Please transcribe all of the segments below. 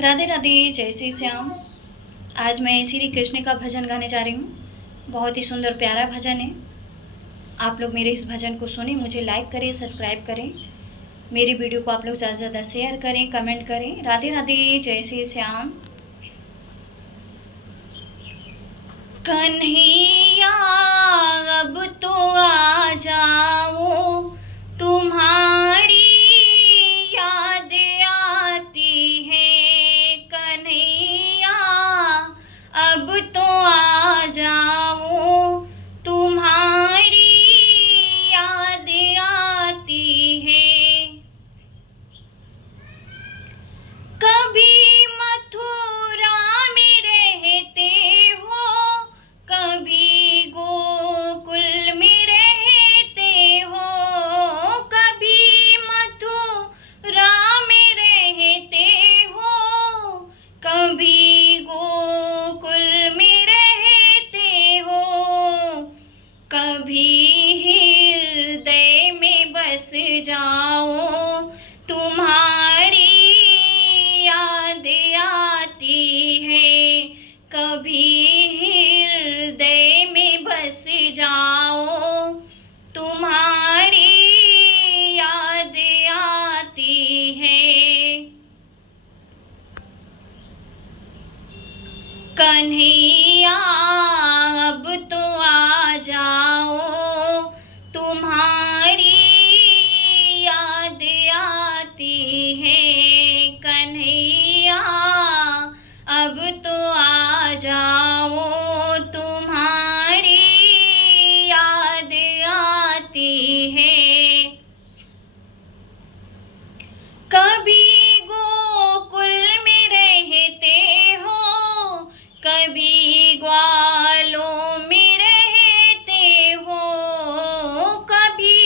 राधे राधे, जय श्री श्याम। आज मैं श्री कृष्ण का भजन गाने जा रही हूँ। बहुत ही सुंदर प्यारा भजन है। आप लोग मेरे इस भजन को सुने, मुझे लाइक करें, सब्सक्राइब करें, मेरी वीडियो को आप लोग ज़्यादा से ज़्यादा शेयर करें, कमेंट करें। राधे राधे, जय श्री श्याम। कन्हैया अब तो आ जाओ, तुम्हारी याद आती है। कन्हैया अब तो आ जाओ, तुम्हारी याद आती है। कभी मथुरा में रहते हो, कभी गोकुल में रहते हो। कभी मथुरा में रहते हो, कभी गोकुल में रहते हो। कभी हृदय में बस जाओ, तुम्हारी याद आती है। कभी हृदय में बस जाओ, तुम्हारी याद आती है। कन्हैया अब तो आ जाओ, तुम्हारी याद आती है। कन्हैया अब तो आ जाओ, तुम्हारी याद आती है। कभी गोकुल में रहते हो, कभी ग्वालों में रहते हो। कभी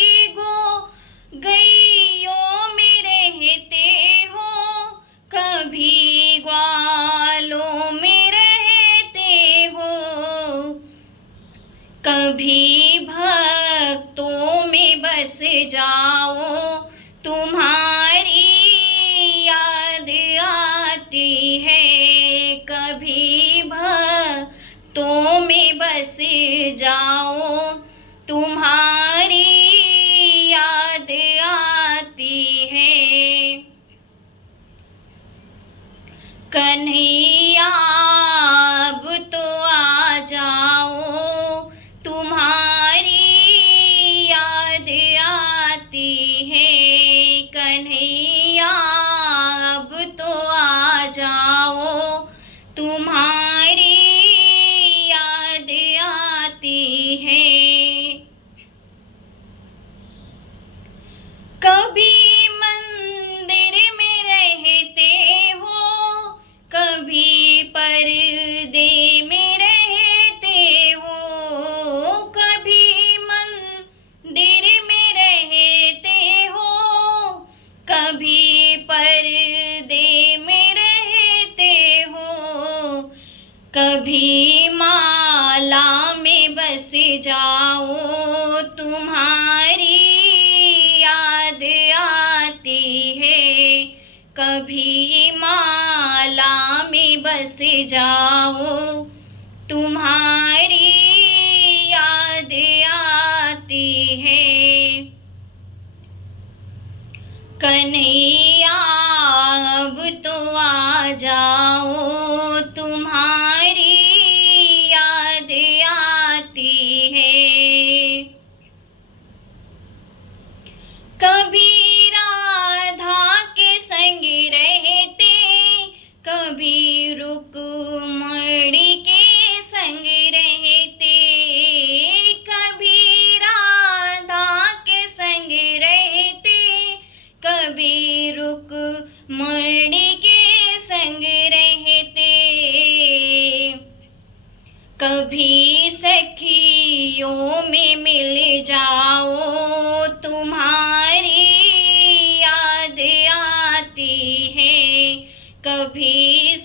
गैयों में रहते हो, कभी ग्वालों में रहते हो। कभी भक्तों में बस जाओ, तुम्हारी याद आती है। कभी भक्तों में बस जाओ, तुम्हारी याद आती है। कन्हैया अब तो आ जाओ, तुम्हारी याद आती है। कन्हैया अब तो आ जाओ, तुम्हारी याद आती है। कभी मंदिर में रहते हो, कभी पर्दे में रहते हो। कभी मंदिर में रहते हो, कभी पर्दे में रहते हो। कभी माला में बस जाओ, तुम्हारी याद आती है। कभी माला में बस जाओ, तुम्हारी याद आती है। कन्हैया अब तो आ जाओ, तुम्हारी याद आती है। कभी राधा के संग रहते, कभी रुक्मिणी के संग रहते। कभी राधा के संग रहते, कभी रुक्मिणी के संग रहते। कभी सखियों में मिल जाओ, तुम्हारी याद आती है। कभी